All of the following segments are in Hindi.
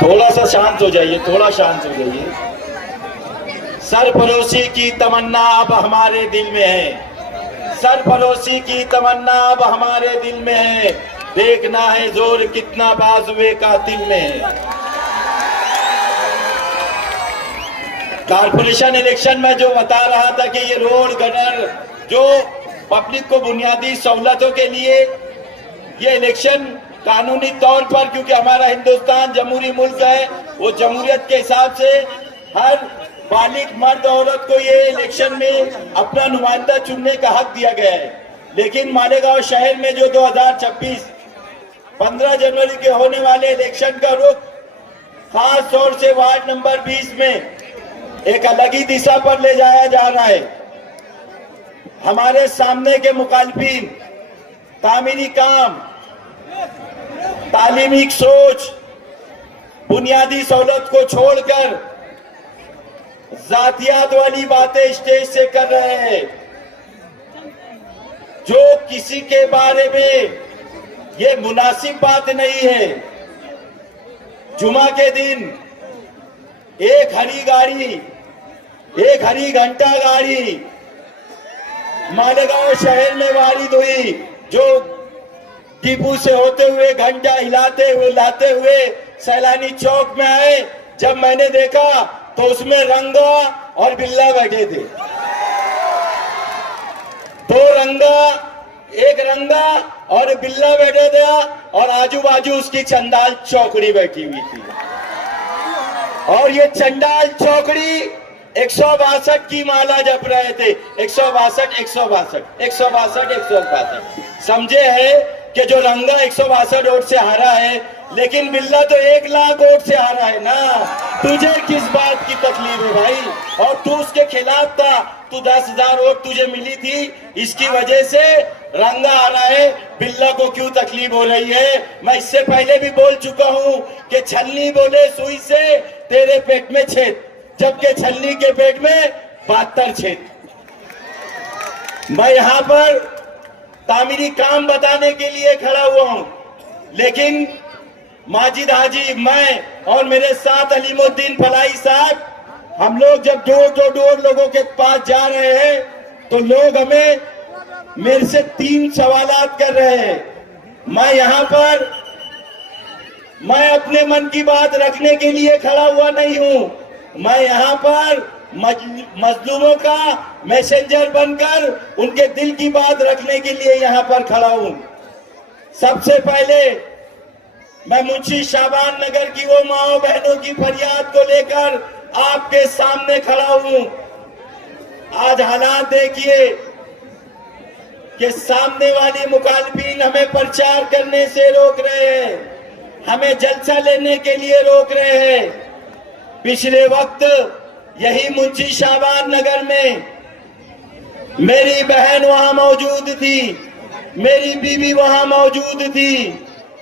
थोड़ा सा शांत हो जाइए, थोड़ा शांत हो जाइए। सरफरोशी की तमन्ना अब हमारे दिल में है, सरफरोशी की तमन्ना अब हमारे दिल में है, देखना है जोर कितना बाजुए कातिल में है। कारपोरेशन इलेक्शन में जो बता रहा था कि ये रोड गटर जो पब्लिक को बुनियादी सहूलतों के लिए ये इलेक्शन कानूनी तौर पर, क्योंकि हमारा हिंदुस्तान जमहूरी मुल्क है, वो जमहूरियत के हिसाब से हर बालिग मर्द औरत को ये इलेक्शन में अपना नुमाइंदा चुनने का हक दिया गया है। लेकिन मालेगांव शहर में जो 2026 15 जनवरी के होने वाले इलेक्शन का रुख खास तौर से वार्ड नंबर 20 में एक अलग ही दिशा पर ले जाया जा रहा है। हमारे सामने के मुखालिफिन तामीरी काम, तालीमी सोच, बुनियादी सहूलत को छोड़कर जातियात वाली बातें स्टेज से कर रहे हैं, जो किसी के बारे में ये मुनासिब बात नहीं है। जुमा के दिन एक हरी गाड़ी, एक हरी घंटा गाड़ी मालेगांव शहर में वारिद हुई, जो टीपू से होते हुए घंटा हिलाते हुए लाते हुए सैलानी चौक में आए। जब मैंने देखा तो उसमें रंगा और बिल्ला बैठे थे, दो रंगा, एक रंगा और बिल्ला बैठे थे, और आजू बाजू उसकी चंडाल चौकड़ी बैठी हुई थी। और ये चंडाल चौकड़ी 162 की माला जप रहे थे। 162 162 162 162 समझे है कि जो रंगा 162 वोट से हारा है, लेकिन बिल्ला तो 1 लाख वोट से हारा है ना। तुझे किस बात की तकलीफ है भाई? और तू उसके खिलाफ था, तू 10,000 वोट तुझे मिली थी, इसकी वजह से रंगा आ रहा है, बिल्ला को क्यों तकलीफ हो रही है? मैं इससे पहले भी बोल चुका हूं कि छलनी बोले सुई से तेरे पेट में छेद, जबकि छलनी के पेट में 72 छेद। मैं यहां पर तामीरी काम बताने के लिए खड़ा हुआ हूं, लेकिन माजिद हाजी, मैं और मेरे साथ अलीमुद्दीन फलाई साहब, हम लोग जब डोर लोगों के पास जा रहे हैं तो लोग हमें मेरे से 3 सवालात कर रहे हैं। मैं यहां पर मैं अपने मन की बात रखने के लिए खड़ा हुआ नहीं हूं, मैं यहां पर मजलूमों का मैसेंजर बनकर उनके दिल की बात रखने के लिए यहां पर खड़ा हूं। सबसे पहले मैं मुंशी शाबान नगर की वो माओ बहनों की फरियाद को लेकर आपके सामने खड़ा हूं। आज हालात देखिए कि सामने वाली मुखालिफिन हमें प्रचार करने से रोक रहे हैं, हमें जलसा लेने के लिए रोक रहे हैं। पिछले वक्त यही मुंशी शाबान नगर में मेरी बहन वहां मौजूद थी, मेरी बीवी वहां मौजूद थी,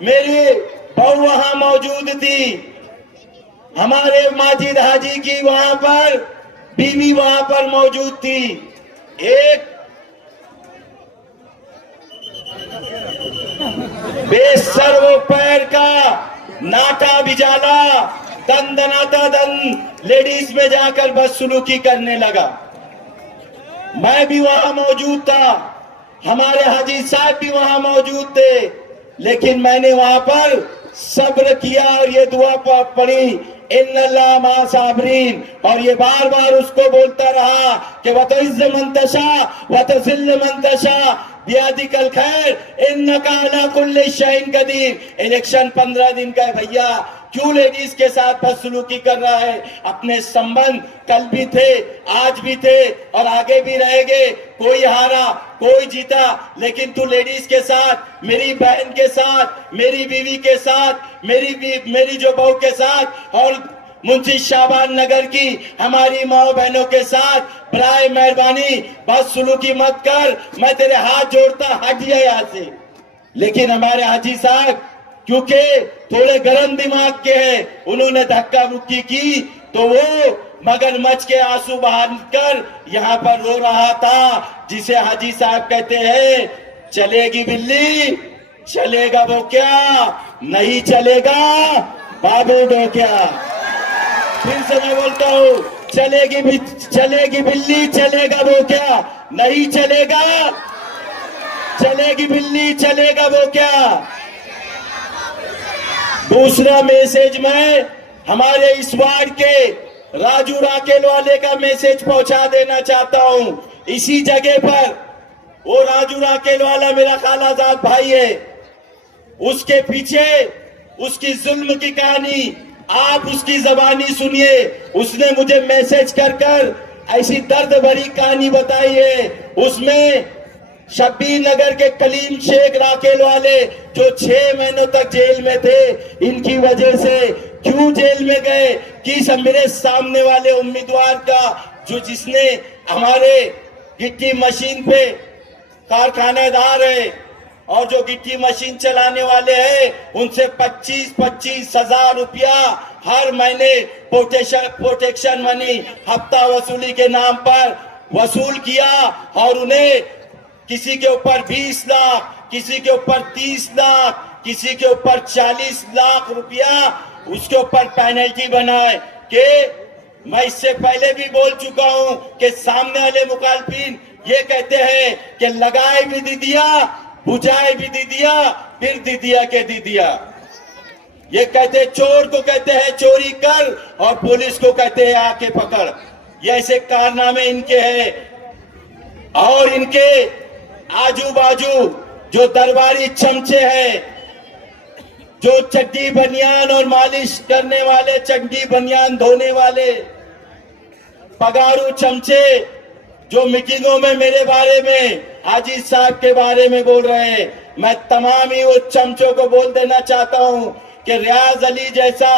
मेरी बहू वहां मौजूद थी, हमारे माजिद हाजी की वहां पर बीवी वहां पर मौजूद थी। एक बेसर वो पैर का नाटा बिजाला दन दनाता दन लेडीज में जाकर बदसलूकी करने लगा। मैं भी वहां मौजूद था, हमारे हाजी साहब भी वहां मौजूद थे, लेकिन मैंने वहां पर सब्र किया और ये दुआ पढ़ी, इन्नल्लाह मा साबरीन, और ये बार बार उसको बोलता रहा कि वतइज़्ज़ मन तशा वतज़िल्ल मन तशा बियदिकल खैर इन्नका अला कुल्लि शैइन कदीर। इलेक्शन 15 दिन का है भैया, क्यों लेडीज के साथ बदसलूकी कर रहा है? अपने संबंध कल भी थे, आज भी थे और आगे भी रहेंगे। कोई हारा कोई जीता, लेकिन तू लेडीज के साथ, मेरी बहन के साथ, मेरी बीवी के साथ, मेरी जो बहू के साथ और मुंशी शाबान नगर की हमारी माओ बहनों के साथ बराए मेहरबानी बदसलूकी मत कर। मैं तेरे हाथ जोड़ता, हट जाए यहाँ से। लेकिन हमारे हाजी साहब क्योंकि थोड़े गर्म दिमाग के हैं, उन्होंने धक्का मुक्की की तो वो मगरमच्छ के आंसू बहाकर यहाँ पर रो रहा था, जिसे हाजी साहब कहते हैं चलेगी बिल्ली, चलेगा वो क्या, नहीं चलेगा बाबू डोक्या। फिर से मैं बोलता हूँ, चलेगी बिल्ली, चलेगा वो क्या, नहीं चलेगा, चलेगी बिल्ली, चलेगा वो क्या। दूसरा मैसेज मैं हमारे इस वार्ड के राजू राकेल वाले का मैसेज पहुंचा देना चाहता हूं। इसी जगह पर वो राजू राकेल वाला मेरा खालाजाद भाई है, उसके पीछे उसकी जुल्म की कहानी आप उसकी जबानी सुनिए। उसने मुझे मैसेज कर ऐसी दर्द भरी कहानी बताई है। उसमें शब्बीर नगर के कलीम शेख राकेल वाले जो 6 महीनों तक जेल में थे, इनकी वजह से क्यों जेल में गए कि सब मेरे सामने वाले उम्मीदवार का जिसने हमारे गिट्टी मशीन पे कारखानेदार है और जो गिट्टी मशीन चलाने वाले हैं उनसे 25-25 हजार रुपया हर महीने प्रोटेक्शन मनी हफ्ता वसूली के नाम पर वसूल किया और उन्हें किसी के ऊपर 20 लाख, किसी के ऊपर 30 लाख, किसी के ऊपर 40 लाख रुपया उसके ऊपर पेनल्टी बनाए। कि मैं इससे पहले भी बोल चुका हूं कि सामने वाले मुखालफिन ये कहते हैं कि लगाए भी दी दिया, बुझाए भी दी दिया, फिर दी दिया के दी दिया। ये कहते चोर को कहते हैं चोरी कर और पुलिस को कहते हैं आके पकड़। ये ऐसे कारनामे इनके हैं। और इनके आजू बाजू जो दरबारी चमचे हैं, जो चड्डी बनियान और मालिश करने वाले, चड्डी बनियान धोने वाले पगारू चमचे जो मीटिंगों में मेरे बारे में, हाजी साहब के बारे में बोल रहे हैं, मैं तमाम ही वो चमचों को बोल देना चाहता हूं कि रियाज अली जैसा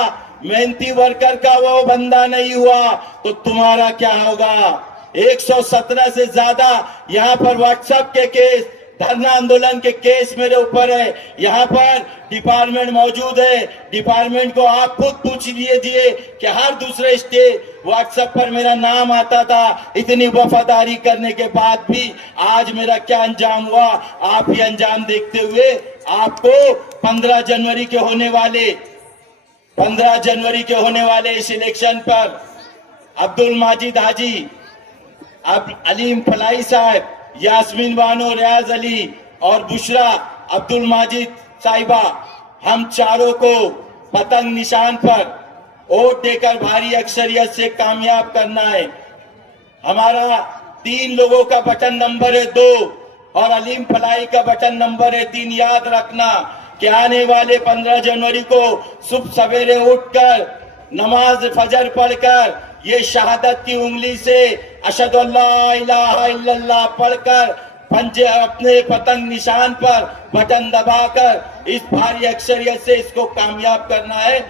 मेहनती वर्कर का वो बंदा नहीं हुआ तो तुम्हारा क्या होगा। 117 से ज्यादा यहाँ पर व्हाट्सएप के केस, धरना आंदोलन के केस मेरे ऊपर है। यहाँ पर डिपार्टमेंट मौजूद है, डिपार्टमेंट को आप खुद पूछ लीजिए कि हर दूसरे स्टेट व्हाट्सएप पर मेरा नाम आता था। इतनी वफादारी करने के बाद भी आज मेरा क्या अंजाम हुआ, आप ही अंजाम देखते हुए आपको 15 जनवरी के होने वाले इस इलेक्शन पर अब्दुल माजिद हाजी, अब अलीम फलाई साहब, यास्मीन बानो, रियाज अली और बुशरा अब्दुल माजिद साहिबा, हम चारों को पतंग निशान पर वोट देकर भारी अक्सरियत से कामयाब करना है। हमारा 3 लोगों का बटन नंबर है 2 और अलीम फलाई का बटन नंबर है 3। याद रखना कि आने वाले 15 जनवरी को सुबह सवेरे उठकर नमाज फजर पढ़कर ये शहादत की उंगली से अशहदु अल्ला इलाहा इल्लल्लाह पढ़कर पंजे अपने पतंग निशान पर बटन दबाकर इस भारी अक्सरियत से इसको कामयाब करना है।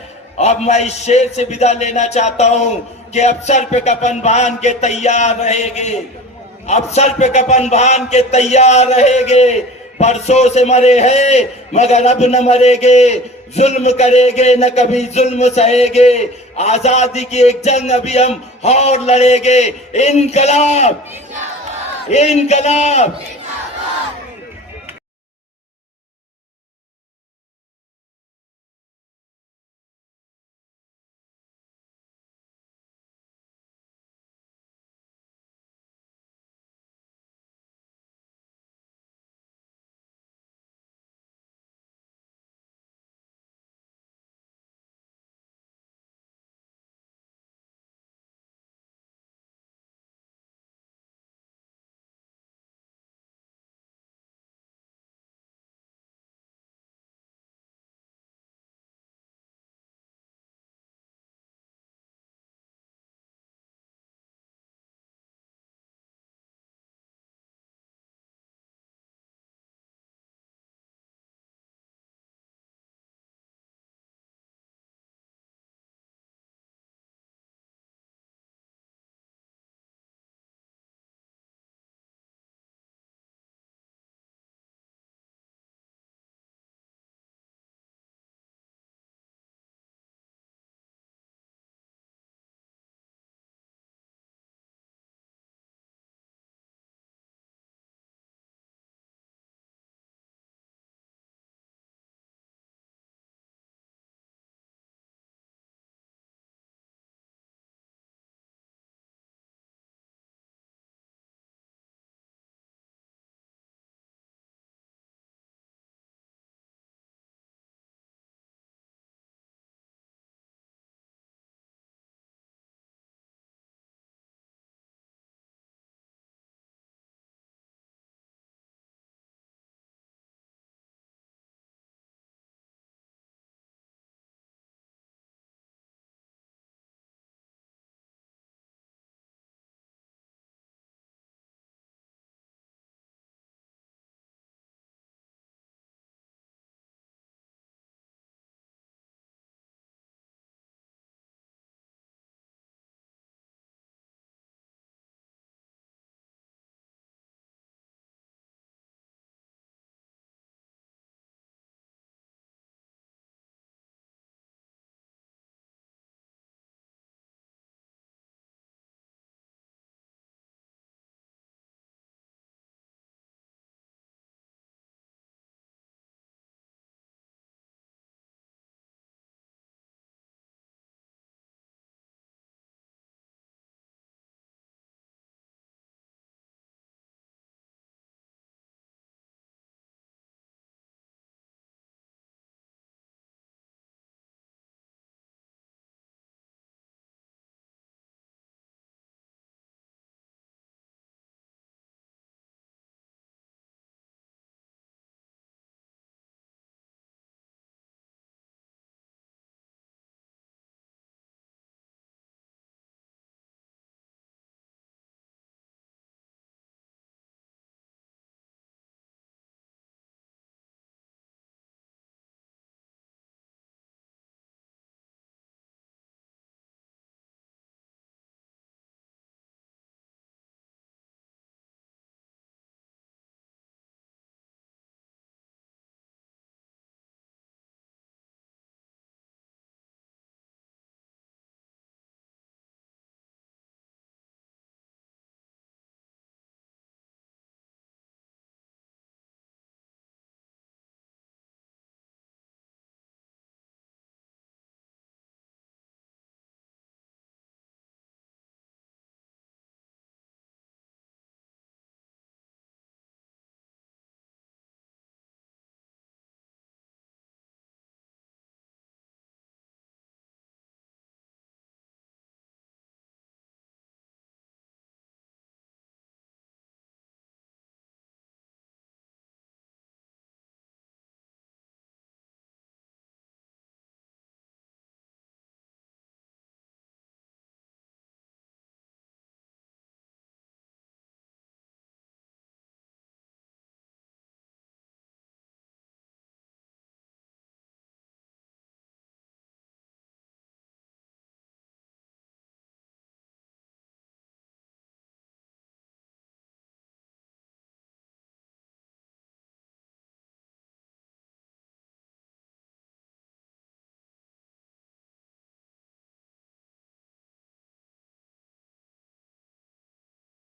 अब मैं इस शेर से विदा लेना चाहता हूं कि अफसर पे कफन बांध के तैयार रहेंगे, अफसर पे कफन बांध के तैयार रहेंगे। परसों से मरे हैं मगर अब न मरेंगे, जुल्म करेंगे न कभी जुल्म सहेंगे। आजादी की एक जंग अभी हम और लड़ेंगे। इनकलाब, इनकलाब।